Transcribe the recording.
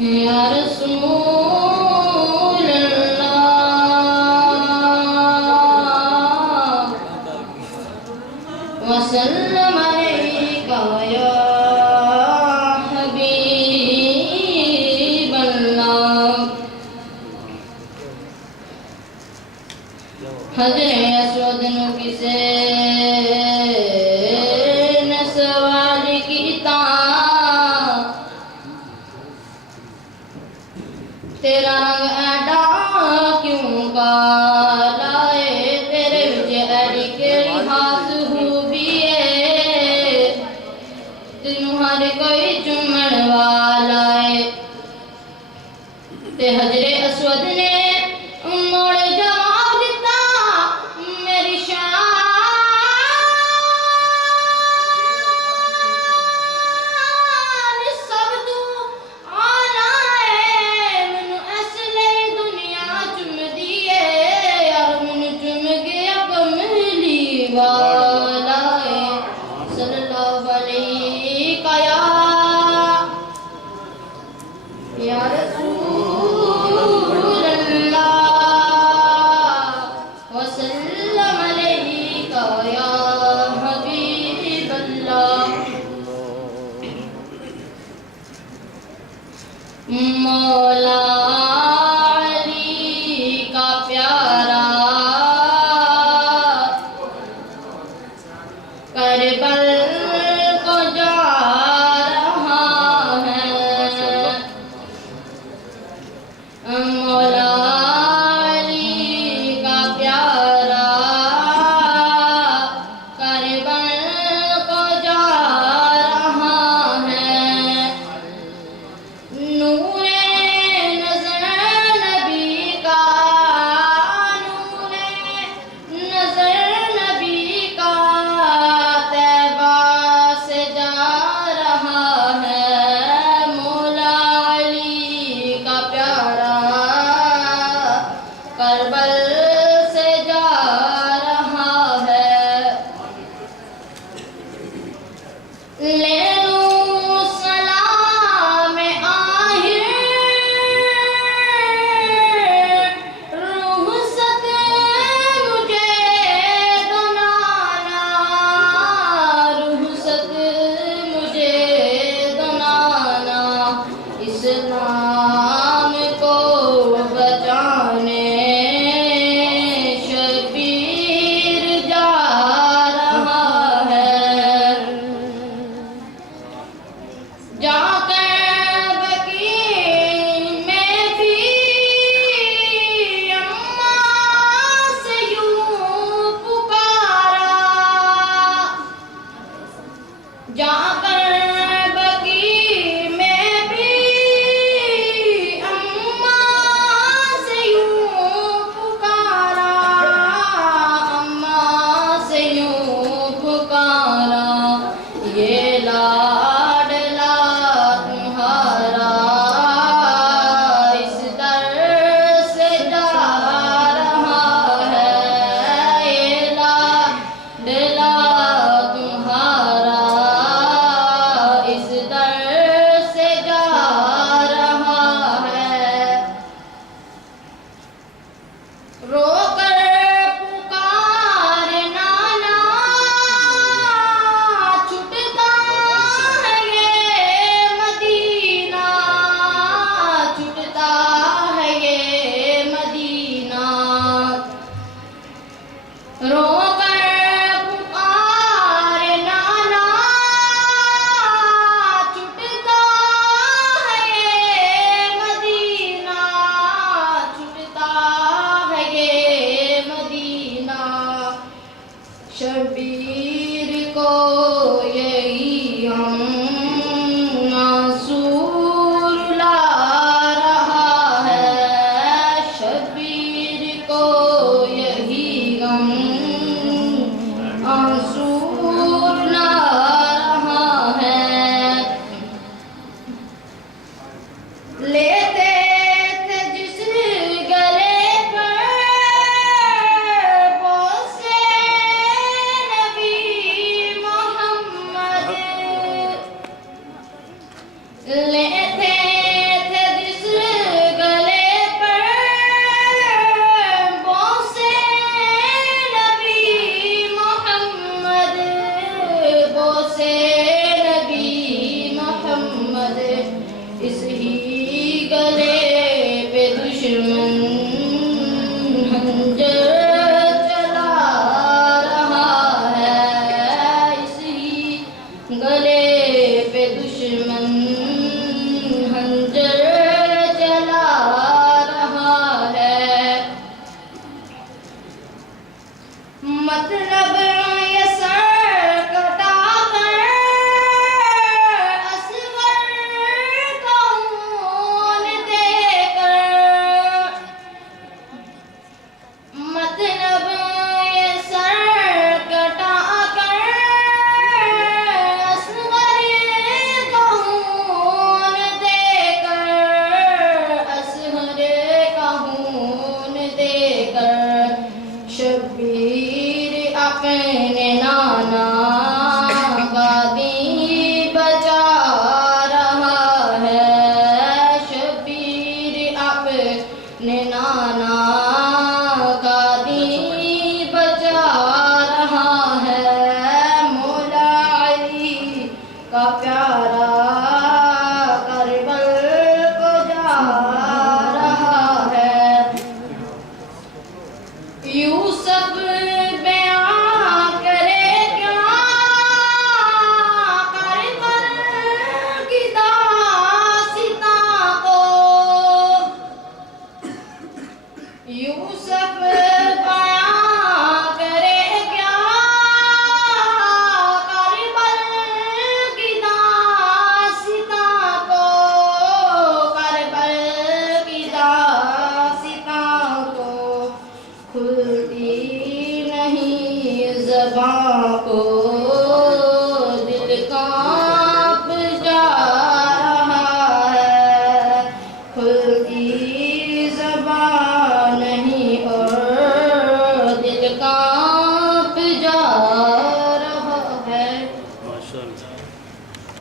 या रसूल अल्लाह वसल्लम अलैका या हबीब अल्लाह। हजरे अस्वद नु किसे न सवाल कीता, तेरा रंग ऐडा क्यों काला है, तेरे विच ऐडी केड़ी खास खूबी है, तेनू हर कोई चुमण वाला है। ते हजरे अस्वद ने मोड़ जवाब दिता, मेरी शान सब तू आला है, मैनू इसलिए दुनिया चुमदी है, यार मैनू चुम गया कमली वाला है। सल्लल्लाहु अलैहि या रसूल अल्लाह वसल्लम अलैका या हबीब अल्लाह। मौला अली का प्यारा करबल को जा रहा है, मौला अली का प्यारा करबल को जा रहा है। नूरे नज़र नबी का, नूरे नज़र नबी का तैबा से जा रहा है, मौला अली का प्यारा करबल से जा रहा है। ले लूं सलाम आहिर, रुखसत मुझे दोनाना, रुखसत मुझे दोनाना, इस्लाम को बचाने शबीर जा रहा है। जाकर बकी में भी अम्मा से यूं पुकारा, जाकर बकी में भी अम्मा से यूं पुकारा, अम्मा से यूं पुकारा, ये लाडला तुम्हारा इस दर से जा रहा है, ये लाडला तुम्हारा इस दर से जा रहा है। रोकर पुकार नाना, छुटता है ये मदीना, छुटता है ये मदीना। रोकर पुकार नाना, छुटता है ये मदीना, छुटता है ये मदीना। शबीर को यही हम नासूर ला रहा है, शबीर को यही हम आंसूर ला रहा है। लेते थे जिस गले पर बोसे नबी का